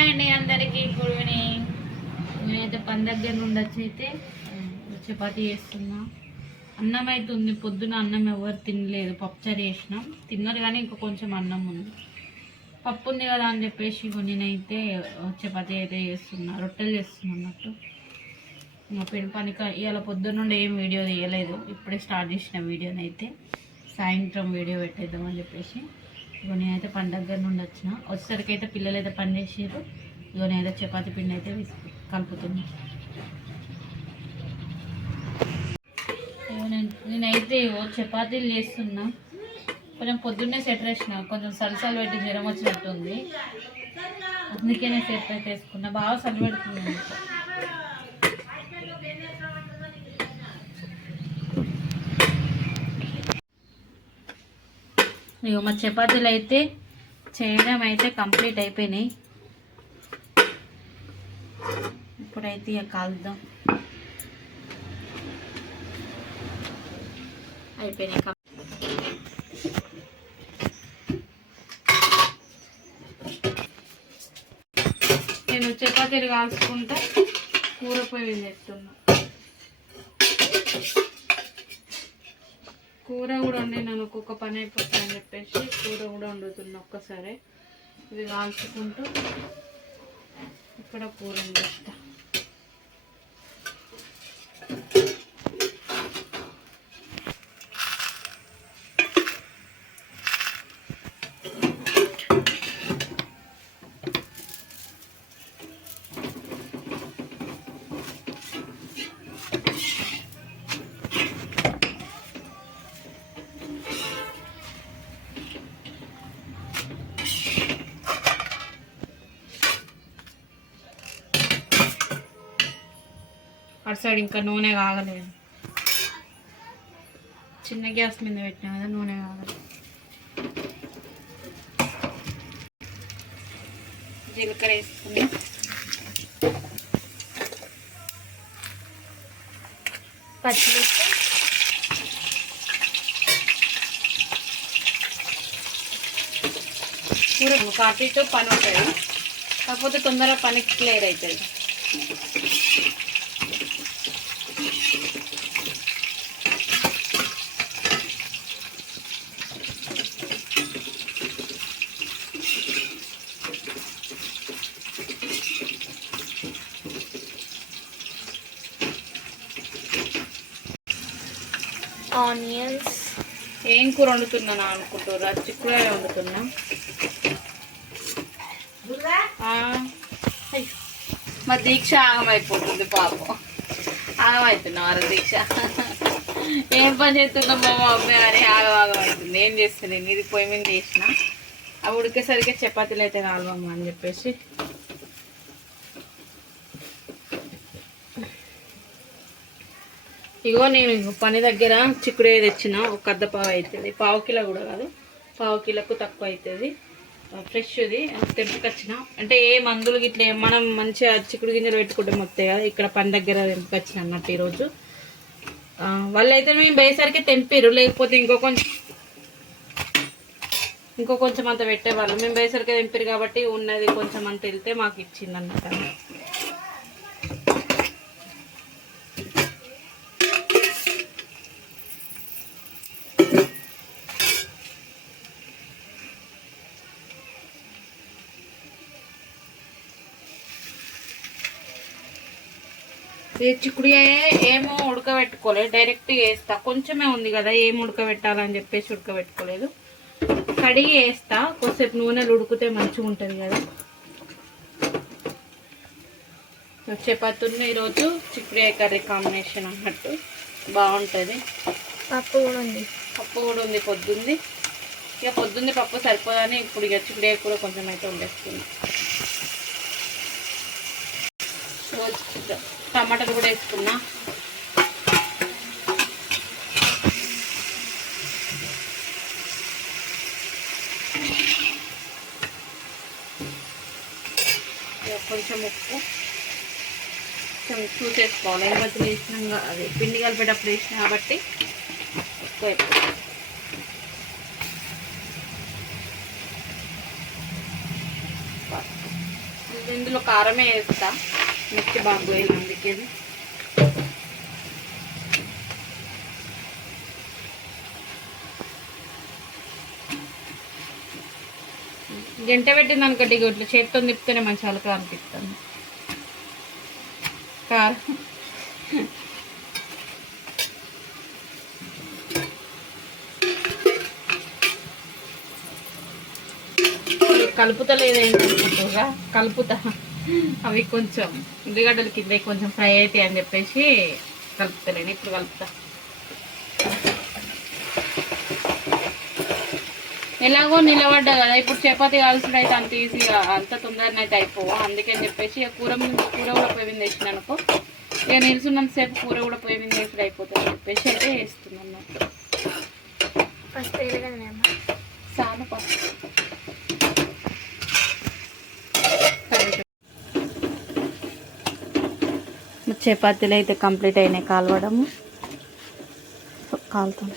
Hi అండి అందరికీ good evening నేనైతే పని దగ్గర నుండి వచ్చి అయితే చపాతి చపాతీ చేస్తున్నా. అన్నం అయితే ఉంది పొద్దున అన్నం ఎవరు తినలేదు పప్పుచారు చేసినాం. తిన్నారు కానీ ఇంకా కొంచెం అన్నం ఉంది. పప్పు ఉంది కదా అని చెప్పేసి కొన్నినైతే నేనైతే చపాతీ అయితే చేస్తున్నా. రొట్టెలు చేస్తున్నా అన్నట్టు. ఇంకా పెళ్ళి పనికి ఇవాళ పొద్దున్న నుండి ఏం వీడియో తీయలేదు. ఇప్పుడే స్టార్ట్ చేసిన వీడియోనైతే. సాయంత్రం వీడియో పెట్టేద్దామని చెప్పేసి. ఇగో నేనైతే పని దగ్గర నుండి వచ్చిన వచ్చేసరికి అయితే పిల్లలు అయితే పని చేసారు ఇగో నేనైతే చపాతి పిండి అయితే కలుపుతున్నా. నేనైతే చపాతీలు చేస్తున్నా. కొంచెం పొద్దున్నే సెట్ వేసిన కొంచెం సలసాలు పెట్టి జ్వరం వచ్చినట్టుంది. అందుకే నేను సెట్ అయితే వేసుకున్నా. బాగా సలి పెడుతుంది ఇక ఇగో మా చపాతీలు అయితే చేయడం అయితే కంప్లీట్ అయిపోయినాయి. ఇప్పుడైతే ఇక కాలుద్దాం. అయిపోయినాయి నేను చపాతీలు కాల్చుకుంటా కూర పొయ్యి చెప్తున్నా కూర కూడా వండినాను ఒక్కొక్క పని అయిపోతుందని చెప్పేసి కూర కూడా వండుతున్నా ఒక్కసారి. ఇది కాల్చుకుంటూ ఇక్కడ కూర వండేస్తా. అటు సైడ్ ఇంకా నూనె కాగలేదు. చిన్న గ్యాస్ మీద పెట్టినా కదా నూనె కాగలేదు. జీలకర్ర వేసుకుని పచ్చిమిర్చి. కూర కాఫీతో పని ఉంటుంది. కాకపోతే తొందరగా పని క్లియర్ అవుతుంది. ఆనియన్స్. ఏం కూర వండుతున్నాను అనుకుంటున్నా చిక్కుడుకాయ వండుతున్నా. మా దీక్ష ఆగమైపోతుంది పాపం. ఆగమవుతున్నాం అర దీక్ష. ఏం పని చేస్తున్నాం మా మమ్మీ అని ఆగం ఆగమవుతుంది ఏం చేస్తున్నాను ఇది పొయ్యి మీద చేసిన. అవి ఉడికేసరికి చపాతీలు అయితే కాలవమ్మ అని చెప్పేసి ఇగో నేను పని దగ్గర చిక్కుడే తెచ్చిన ఒక అర్ధ పావు అవుతుంది పావు కిలో కూడా కాదు పావు కిలోకు తక్కువ అవుతుంది ఫ్రెష్ది తెంపుకొచ్చిన. అంటే ఏ మందులు గిట్ల మనం మంచిగా చిక్కుడు గింజలు పెట్టుకుంటాం వస్తాయి కదా ఇక్కడ పని దగ్గర తెంపుకొచ్చిన అన్నట్టు ఈరోజు. వాళ్ళైతే మేము పోయేసరికి తెంపిరు లేకపోతే ఇంకో కొంచెం ఇంకో కొంచెం అంత పెట్టేవాళ్ళు. మేము పోయేసరికి తెంపిరు కాబట్టి ఉన్నది కొంచెం అంత వెళ్తే మాకు ఇచ్చింది అన్నమాట చిక్కుడుకాయ ఏమో ఉడకబెట్టుకోలేదు. డైరెక్ట్గా వేస్తా. కొంచెమే ఉంది కదా ఏం ఉడకబెట్టాలని చెప్పేసి ఉడకబెట్టుకోలేదు. కడిగి వేస్తా. కొద్దిసేపు నూనెలు ఉడికితే మంచిగా ఉంటుంది కదా. చపాతీని ఈరోజు చిక్కుడుకాయ కర్రీ కాంబినేషన్ అన్నట్టు బాగుంటుంది. పప్పు కూడా ఉంది. పప్పు కూడా ఉంది పొద్దుంది ఇక పొద్దుంది పప్పు సరిపోదని ఇప్పుడు ఇక చిక్కుడుకాయ కూడా కొంచెం అయితే వండేస్తుంది సో, టమాటాలు కూడా వేసుకున్నా. ఇక కొంచెం ఉప్పు. కొంచెం చూసేసుకోవాలి. ఎగబత్తులు వేసినాం కా- అది పిండి కలిపేటప్పుడు వేసినా కాబట్టి ఉప్పు ఇందులో కారమే వేస్తా. మిర్చి బాగా అందుకే గంట పెట్టింది అనుకోండి ఇగో ఇట్లా చేతితో నిప్పితేనే మంచి అలక అనిపిస్తుంది. కారం. కలుపుతలేదు కలుపుతా. అవి కొంచెం ఉల్లిగడ్డలు కింద కొంచెం ఫ్రై అవుతాయి అని చెప్పేసి కలుపుతలేను. ఇప్పుడు కలుపుతా. ఎలాగో నిలబడ్డా కదా. ఇప్పుడు చపాతి కాల్సిన అయితే అంత ఈజీగా అంత తొందరగా అయితే అయిపోవు. అందుకని చెప్పేసి ఇక కూర మీద కూర కూడా పొయ్యి మీద వేసిన అనుకో. ఇక నిలుచున్నంత సేపు కూర కూడా పొయ్యి మీద వేసుడు అయిపోతుంది అని చెప్పేసి అయితే వేస్తున్నాను. ఫస్ట్ వేయగానే అమ్మ. చపాతీలు అయితే కంప్లీట్ అయినాయి కాలవడము. కాలుతాం.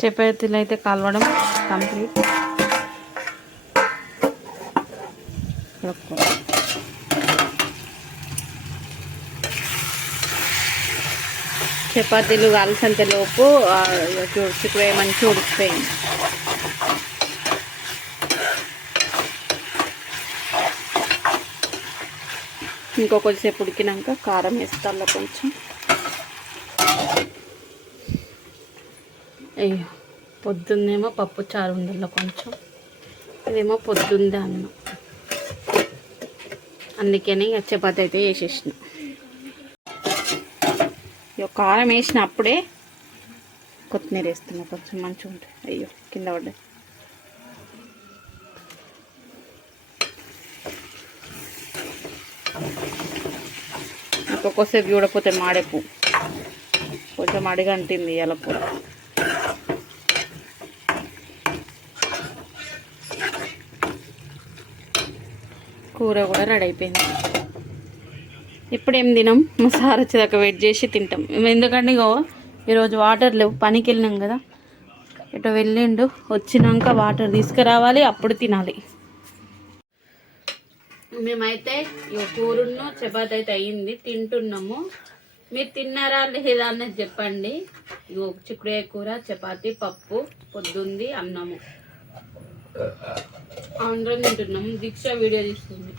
చపాతీలు అయితే కాలవడం కంప్లీట్. చపాతీలు కాల్సేంత లోపు చిక్కుడు మంచిగా ఉడికిపోయింది ఇంకో కొద్దిసేపు ఉడికినాక కారం వేస్తాను కొంచెం. అయ్యో పొద్దున్నేమో పప్పు చారు ఉండాలో కొంచెం. ఇదేమో పొద్దుందే అన్నం. అందుకని ఇక చపాతి అయితే వేసేసిన. కారం వేసిన అప్పుడే కొత్తిమీర వేస్తున్నా కొంచెం మంచిగా ఉంటుంది అయ్యో కింద పడ్డాయి ఒక్కొక్కసేపు చూడకపోతే మాడేపు. కొంచెం అడిగంటింది ఎలపు కూర కూడా రెడీ అయిపోయింది. ఇప్పుడు ఏం తినాం? మా సార్ వచ్చేదాకా వెయిట్ చేసి తింటాం. ఎందుకంటే ఇగో ఈరోజు వాటర్ లేవు పనికి వెళ్ళినాం కదా. ఇటు వెళ్ళిండు వచ్చినాక వాటర్ తీసుకురావాలి అప్పుడు తినాలి. మేమైతే ఇగో కూరను చపాతి అయితే అయ్యింది తింటున్నాము. మీరు తిన్నారా లేదా అనేది చెప్పండి. ఇగో చిక్కుడుకాయ కూర చపాతి పప్పు పొద్దుంది అన్నము. అందరం తింటున్నాము దీక్ష వీడియో తీస్తుంది.